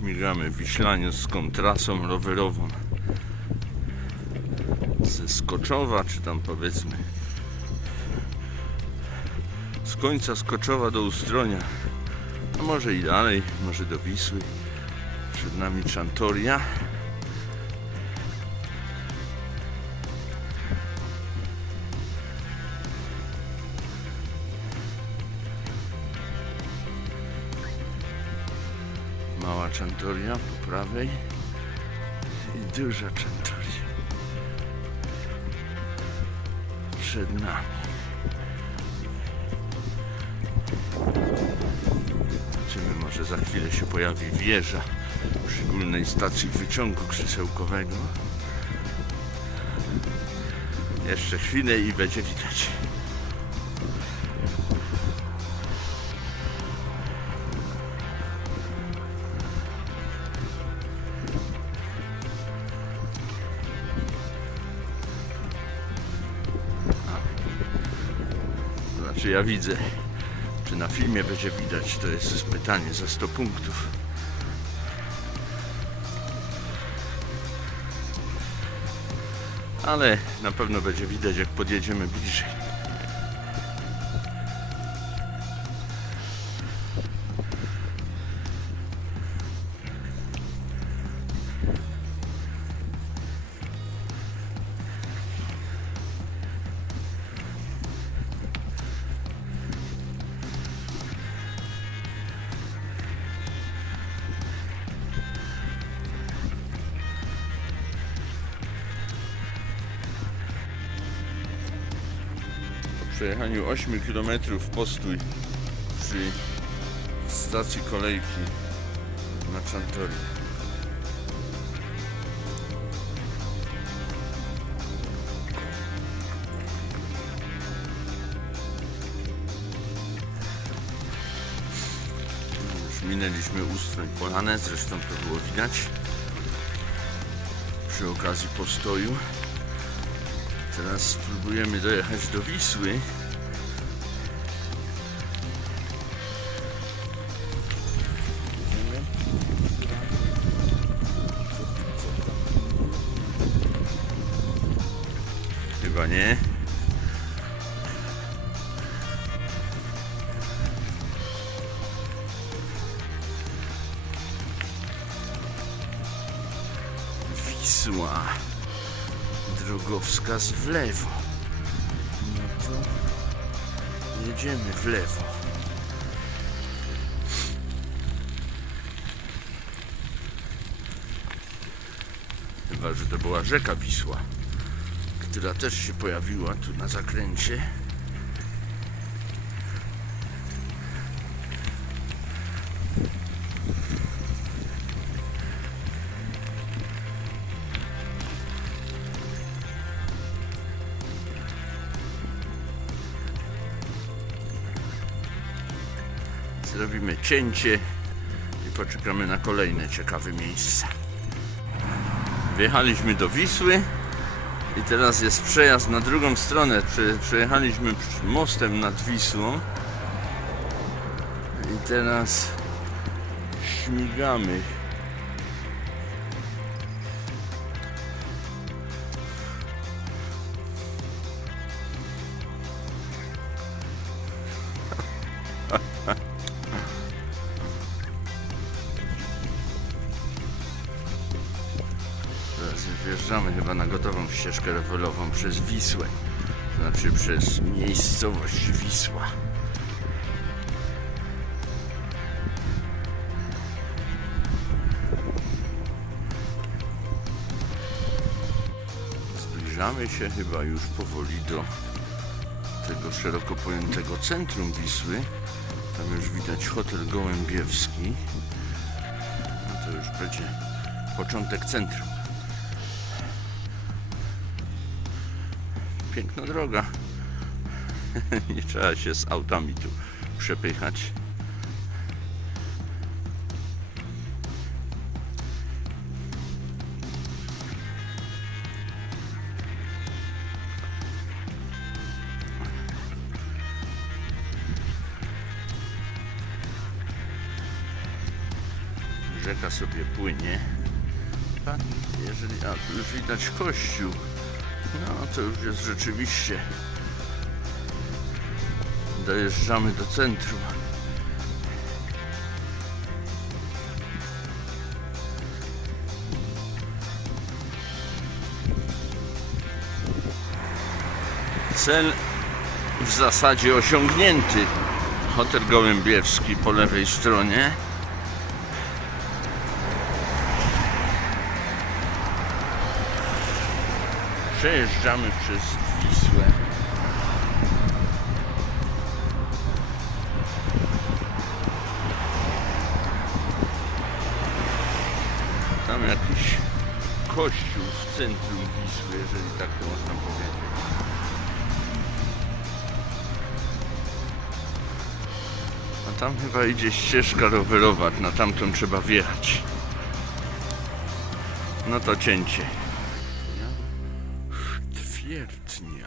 Śmigamy wiślaniowską trasą rowerową ze Skoczowa, czy tam powiedzmy z końca Skoczowa do Ustronia, a może i dalej, może do Wisły. Przed nami Czantoria. Mała Czantoria po prawej i duża Czantoria przed nami. Zobaczymy, może za chwilę się pojawi wieża szczególnej stacji wyciągu krzesełkowego. Jeszcze chwilę i będzie widać. Znaczy ja widzę. Czy na filmie będzie widać, to jest pytanie za 100 punktów. Ale na pewno będzie widać, jak podjedziemy bliżej. Przejechaniu 8 km postój przy stacji kolejki na Czantorii. Już minęliśmy Ustroń Polanę, zresztą to było widać przy okazji postoju. Teraz spróbujemy dojechać do Wisły. Chyba nie. Wisła drogowskaz w lewo. No to jedziemy w lewo. Chyba, że to była rzeka Wisła, która też się pojawiła tu na zakręcie. Zrobimy cięcie i poczekamy na kolejne ciekawe miejsca. Wjechaliśmy do Wisły i teraz jest przejazd na drugą stronę. Prze- Przejechaliśmy mostem nad Wisłą i teraz śmigamy. Wjeżdżamy chyba na gotową ścieżkę rowerową przez Wisłę. Znaczy przez miejscowość Wisła. Zbliżamy się chyba już powoli do tego szeroko pojętego centrum Wisły. Tam już widać hotel Gołębiewski. No to już będzie początek centrum. Piękna droga. Nie trzeba się z autami tu przepychać. rzeka sobie płynie. Jeżeli, a widać kościół. No to już jest rzeczywiście. Dojeżdżamy do centrum. Cel w zasadzie osiągnięty. Hotel Gołębiewski po lewej stronie. Przejeżdżamy przez Wisłę. Tam jakiś kościół w centrum Wisły, jeżeli tak to można powiedzieć. A tam chyba idzie ścieżka rowerowa, na tamtą trzeba wjechać. No to cięcie. Twierdznia.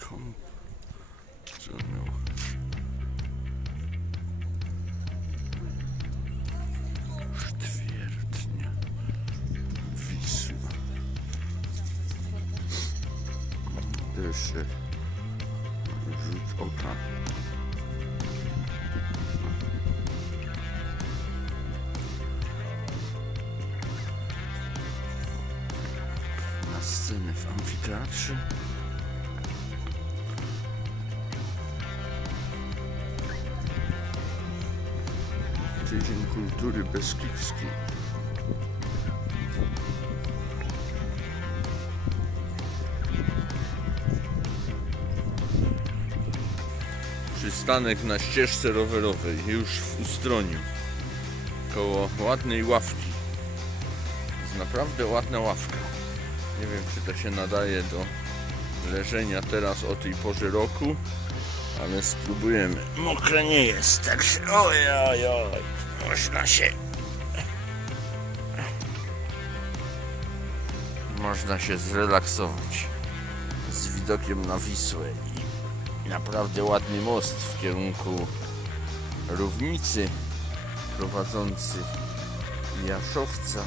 Kom... Co miał? Twierdznia. Wisła. Jeszcze rzut oka. W amfiteatrze. Tydzień Kultury Beskidzkiej. Przystanek na ścieżce rowerowej, już w Ustroniu. Koło ładnej ławki. Jest naprawdę ładna ławka. Nie wiem, czy to się nadaje do leżenia teraz o tej porze roku, ale spróbujemy. Mokre nie jest, także oj, oj, oj, można się... Można się zrelaksować z widokiem na Wisłę i naprawdę ładny most w kierunku Równicy prowadzący Jaszowca